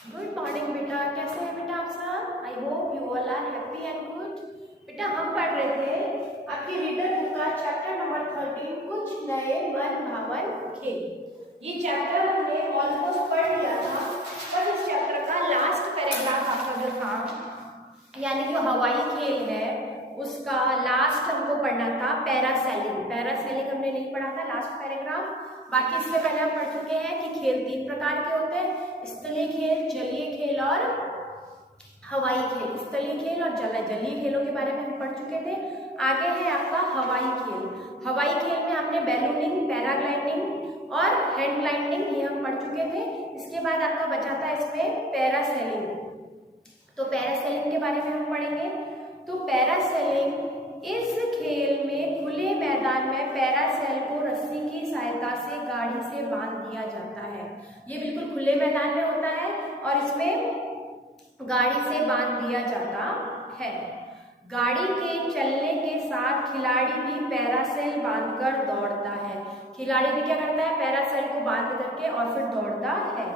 Good morning बेटा, कैसे हैं बेटा आप सब? I hope you all are happy and good. बेटा हम पढ़ रहे थे आपकी रीडर बुक का चैप्टर नंबर 13, कुछ नए मन भावन खेल। ये चैप्टर हमने ऑलमोस्ट पढ़ लिया था, पर इस चैप्टर का लास्ट पैराग्राफ आपका जो था, यानी जो हवाई खेल है उसका लास्ट हमको पढ़ना था पैरासेलिंग। पैरासेलिंग हमने नहीं पढ़ा था लास्ट पैराग्राफ। बाकी इससे पहले हम पढ़ चुके हैं कि खेल 3 प्रकार के होते हैं, स्थलीय खेल, जलीय खेल और हवाई खेल। स्थलीय खेल और जलीय खेलों के बारे में हम पढ़ चुके थे। आगे है आपका हवाई खेल। हवाई खेल में आपने बैलूनिंग, पैराग्लाइडिंग और हैंड ग्लाइडिंग ये हम पढ़ चुके थे। इसके बाद आपका बचा था इसमें पैरासेलिंग। तो पैरासेलिंग के बारे में हम पढ़ेंगे। तो पैरासेलिंग इस खेल में खुले मैदान में पैरासेल को रस्सी की सहायता से गाड़ी से बांध दिया जाता है। ये बिल्कुल खुले मैदान में होता है और इसमें गाड़ी से बांध दिया जाता है। गाड़ी के चलने के साथ खिलाड़ी भी पैरासेल बांधकर दौड़ता है। खिलाड़ी भी क्या करता है? पैरासेल को बांध करके और फिर दौड़ता है,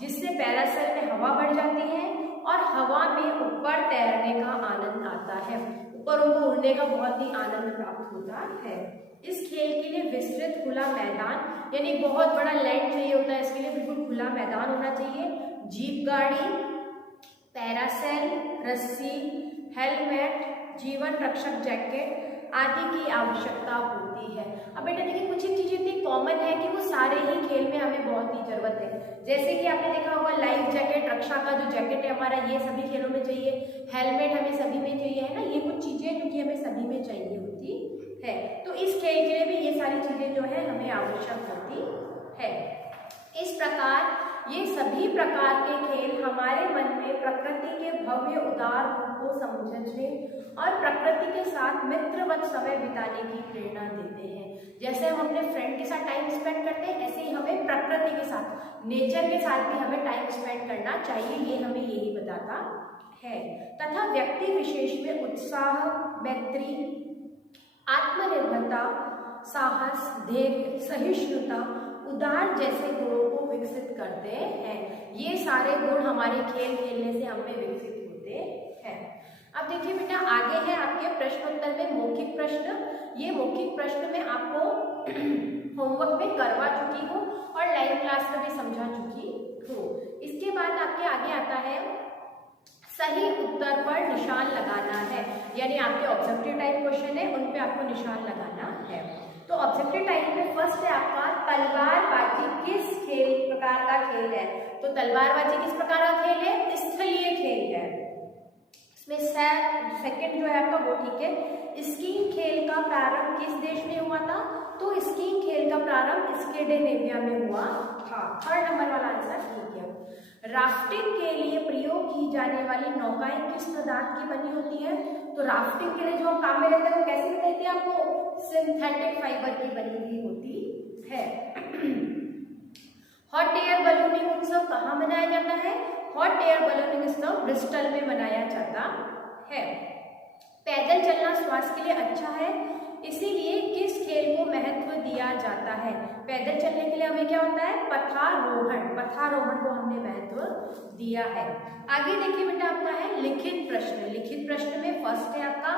जिससे पैरासेल में हवा बढ़ जाती है और हवा में ऊपर तैरने का आनंद आता है। ऊपर उनको उड़ने का बहुत ही आनंद प्राप्त होता है। इस खेल के लिए विस्तृत खुला मैदान, यानी बहुत बड़ा लैंड चाहिए होता है। इसके लिए बिल्कुल खुला मैदान होना चाहिए। जीप गाड़ी, पैरासेल, रस्सी, हेलमेट, जीवन रक्षक जैकेट आदि की आवश्यकता होती है। अब बेटा देखिए, कुछ एक चीजें इतनी कॉमन है कि वो सारे ही खेल में हमें बहुत ही जरूरत है। जैसे कि आपने देखा होगा लाइफ जैकेट, रक्षा का जो जैकेट है हमारा, ये सभी खेलों में चाहिए। हेलमेट हमें सभी में चाहिए, है ना। ये कुछ चीजें जो कि हमें सभी में चाहिए होती है। तो इस खेल के लिए भी ये सारी चीजें जो है हमें आवश्यक होती है। इस प्रकार ये सभी प्रकार के खेल हमारे मन में प्रकृति के भव्य उदार रूप को समझने और प्रकृति के साथ मित्रवत समय बिताने की प्रेरणा देते हैं। जैसे हम अपने फ्रेंड के साथ टाइम स्पेंड करते हैं, ऐसे ही हमें प्रकृति के साथ, नेचर के साथ भी हमें टाइम स्पेंड करना चाहिए। ये हमें यही बताता है। तथा व्यक्ति विशेष में उत्साह, मैत्री, आत्मनिर्भरता, साहस, धैर्य, सहिष्णुता, उदार जैसे गुणों को विकसित करते हैं। ये सारे गुण हमारे खेल खेलने से हमें विकसित होते हैं। अब देखिए बेटा, आगे है आपके प्रश्नोत्तर में मौखिक प्रश्न। ये मौखिक प्रश्न में आपको होमवर्क में करवा चुकी हूँ और लाइव क्लास में भी समझा चुकी हूँ। इसके बाद आपके आगे आता है सही उत्तर पर निशान लगाना है, यानी आपके ऑब्जेक्टिव टाइप क्वेश्चन है, उन पे आपको निशान लगाना है। तो ऑब्जेक्टिव टाइप में फर्स्ट है आपका तलवारबाजी किस खेल प्रकार का खेल है? तो तलवारबाजी किस प्रकार का खेल है? स्थलीय खेल है। इसमें सेकंड जो है आपका वो ठीक है। स्कीइंग खेल का प्रारंभ किस देश में हुआ था? तो स्कीइंग खेल का प्रारंभ स्कैंडिनेविया में हुआ था। थर्ड नंबर वाला आंसर ठीक है। राफ्टिंग के लिए प्रयोग की जाने वाली नौकाएं किस पदार्थ की बनी होती है? तो राफ्टिंग के लिए जो हम काम में लेते हैं वो कैसे बनाते हैं? आपको सिंथेटिक फाइबर की बनी हुई होती है। हॉट एयर बलूनिंग उत्सव कहाँ मनाया जाता है? हॉट एयर बलूनिंग उत्सव ब्रिस्टल में मनाया जाता है। पैदल चलना स्वास्थ्य के लिए अच्छा है, इसीलिए किस खेल को महत्व दिया जाता है? पैदल चलने के लिए हमें क्या होता है? पथारोहण। पथारोहण को हमने महत्व दिया है। आगे देखिए बेटा, आपका है लिखित प्रश्न। लिखित प्रश्न में फर्स्ट है आपका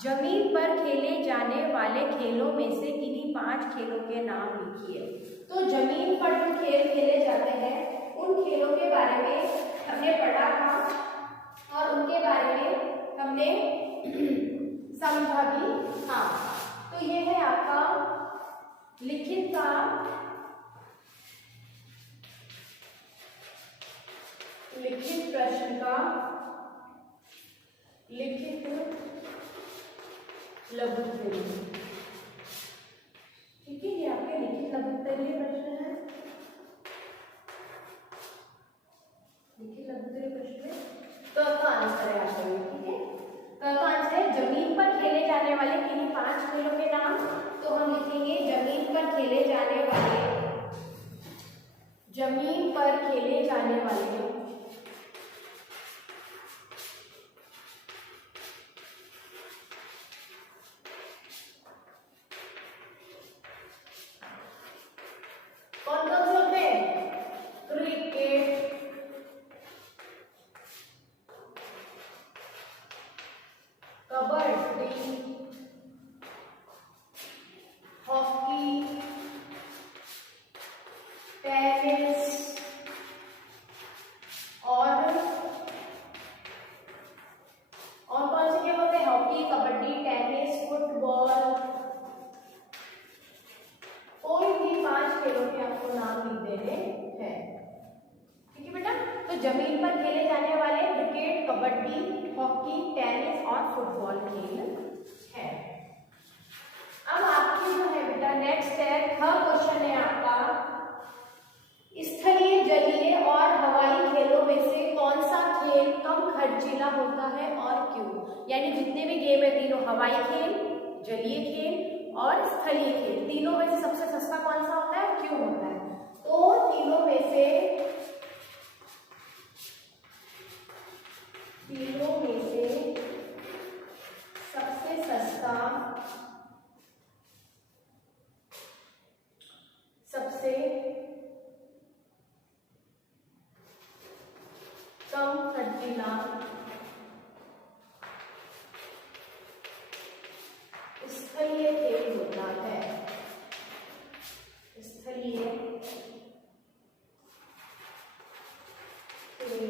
जमीन पर खेले जाने वाले खेलों में से किन्हीं 5 खेलों के नाम लिखिए। तो जमीन पर जो खेल खेले जाते हैं उन खेलों के बारे में हमने पढ़ा था और उनके बारे में हमने समझा भी था। तो ये है आपका लिखित का लिखित प्रश्न का लिखित लघु उत्तरीय। ठीक है, ये आपके लिखित लघु उत्तरीय प्रश्न है। लिखित लघु उत्तरीय प्रश्न में क का आंसर है आपका ये। ठीक है, क का आंसर है जमीन पर खेले जाने वाले किन्हीं 5 खेलों के नाम। तो हम लिखेंगे जमीन पर खेले जाने वाले कौन कौन से होते हैं? क्रिकेट, टेनिस और कौन से खेल होते हैं? हॉकी, कबड्डी, टेनिस, फुटबॉल, कोई भी 5 खेलों के आपको नाम लिख देने हैं। ठीक है बेटा, तो जमीन पर खेले जाने वाले क्रिकेट, कबड्डी, हॉकी, टेनिस और फुटबॉल खेल है। अब आपकी जो है बेटा नेक्स्ट है, थर्ड क्वेश्चन है आपका, स्थलीय, जलीय और हवाई खेलों में से कौन सा खेल कम खर्चीला होता है और क्यों? यानी जितने भी गेम है तीनों, हवाई खेल, जलीय खेल और स्थलीय खेल, तीनों में से सबसे सस्ता कौन सा होता है, क्यों होता है? तो तीनों में से सबसे सस्ता, सबसे कम खर्चीला स्थलीय खेल होता है। स्थलीय खेल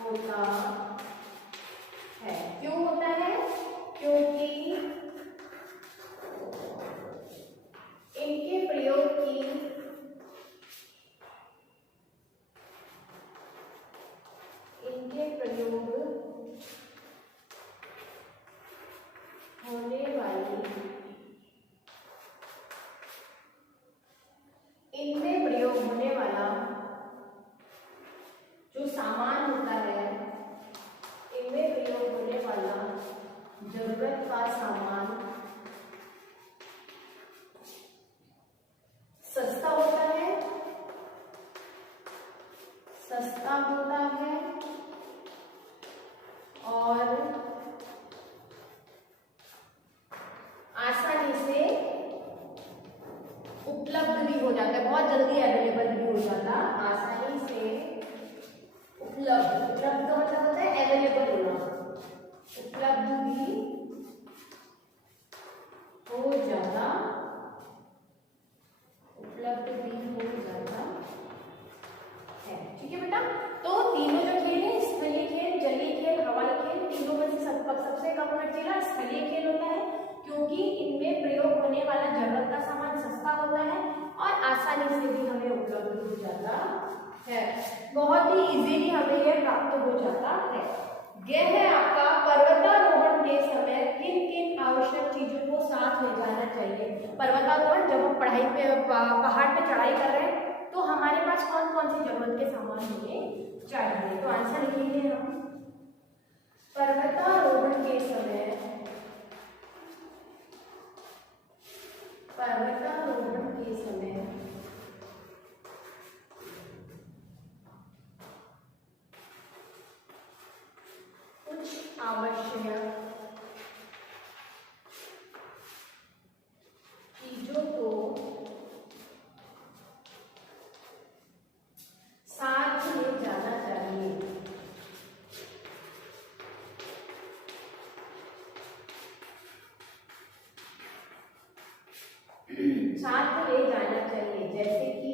होता है। क्यों होता है? क्योंकि इनके प्रयोग होने वाली, इनमें प्रयोग होने वाला जो सामान होता है, इनमें प्रयोग होने वाला जरूरत का सामान सस्ता होता है, सस्ता होता है और आसानी से उपलब्ध भी हो जाता है, बहुत जल्दी अवेलेबल भी हो जाता, आसानी से उपलब्ध, उपलब्ध का मतलब होता है अवेलेबल होना, उपलब्ध भी हो जाता, उपलब्ध भी हो जाता है। ठीक है बेटा, तो तीनों जो खेल है, स्थलीय खेल, जलीय खेल, हवाई खेल, तीनों में से सबसे कम खर्चीला स्थलीय खेल होता है, क्योंकि इनमें प्रयोग होने वाला जरूरत का सामान सस्ता होता है और आसानी से भी हमें उपलब्ध हो जाता है, बहुत ही इजीली हमें यह प्राप्त हो जाता है। यह है आपका पर्वतारोहण के समय किन किन आवश्यक चीजों को साथ ले जाना चाहिए। पर्वतारोहण, जब हम पढ़ाई पे पहाड़ पे चढ़ाई कर रहे हैं तो हमारे पास कौन कौन सी जरूरत के सामान होने चाहिए? तो आंसर लिखेंगे हम, पर्वतारोहण के समय, पर्वतारोहण के समय कुछ आवश्यक चीजों को साथ ले जाना चाहिए। साथ ले जाना चाहिए, जैसे कि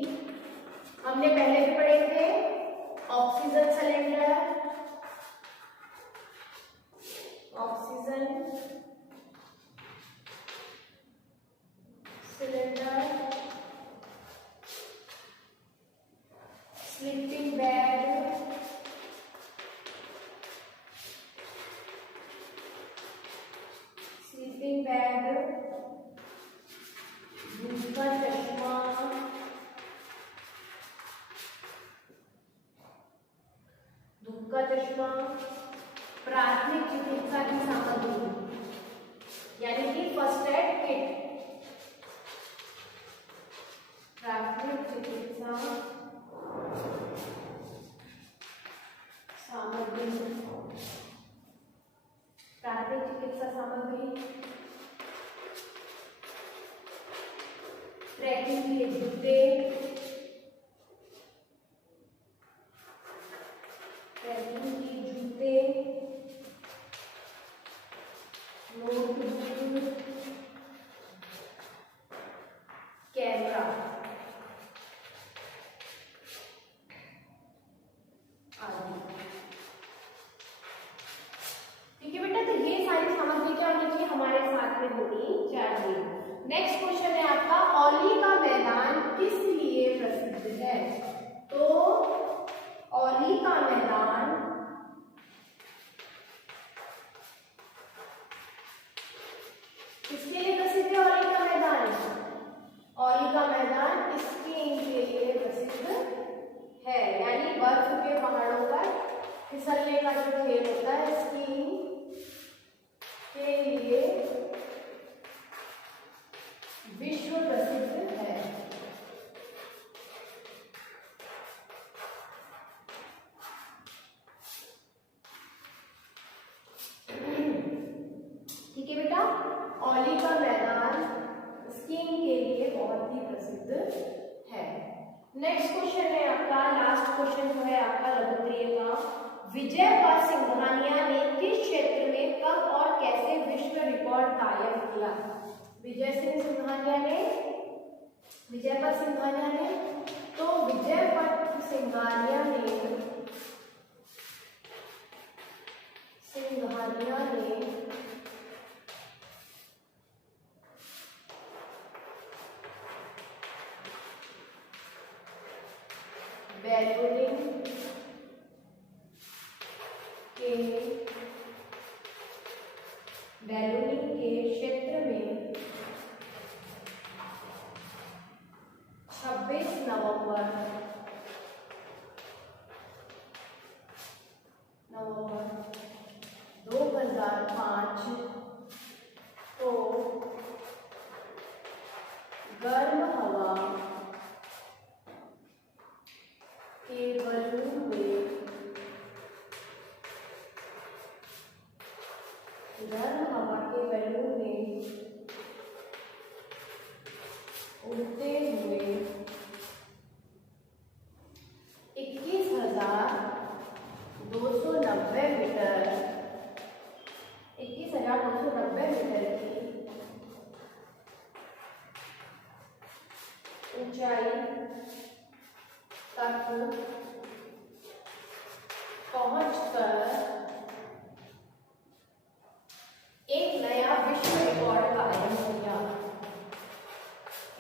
हमने पहले भी पढ़े थे, oxygen cylinder, oxygen cylinder, sleeping bag, sleeping bag, धूप का चश्मा, धूप का चश्मा, प्राथमिक चिकित्सा की सामग्री यानी कि फर्स्ट एड किट, प्राथमिक चिकित्सा सामग्री, प्राथमिक चिकित्सा सामग्री, ट्रैकिंग के जूते, ट्रैकिंग के जूते, नोटबुक, कैमरा, फिसलने का जो खेल होता है स्कीइंग के लिए विश्व प्रसिद्ध है। ठीक है बेटा, ओली का मैदान स्कीइंग के लिए बहुत ही प्रसिद्ध है। नेक्स्ट क्वेश्चन है आपका, लास्ट क्वेश्चन जो है आपका लघुत्तरीय का, विजय व सिंघानिया ने किस क्षेत्र में कब और कैसे विश्व रिकॉर्ड कायम किया? विजय व सिंघानिया ने तो विजय व सिंघानिया ने बैलूनिंग के क्षेत्र में 26 नवंबर 2005 को गर्म हवा के बलून में उड़ते हुए 21,290 मीटर की ऊंचाई तक पहुंचकर एक नया विश्व रिकॉर्ड कायम किया।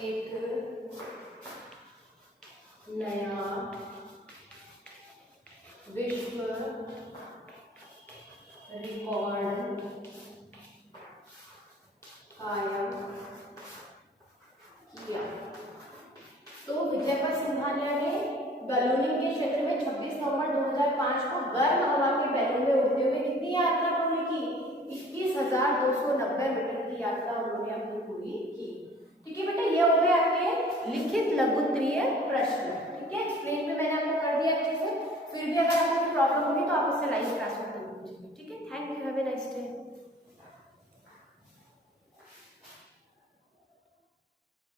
एक नया विश्व रिकॉर्ड कायम किया। तो विजय व सिंघानिया ने बैलूनिंग के क्षेत्र में 26 नवंबर 2005 को गर्म हवा के बैलून में उड़ते हुए कितनी यात्रा पूरी की? 21,290 मीटर की यात्रा उन्होंने अपनी पूरी की। ठीक है बेटा, ये हो गए आपके लिखित लघुत्तरीय प्रश्न। ठीक है, स्क्रीन पे मैंने आपको कर दिया अच्छे से। फिर भी अगर आपको प्रॉब्लम होगी तो आप उससे लाइव क्लास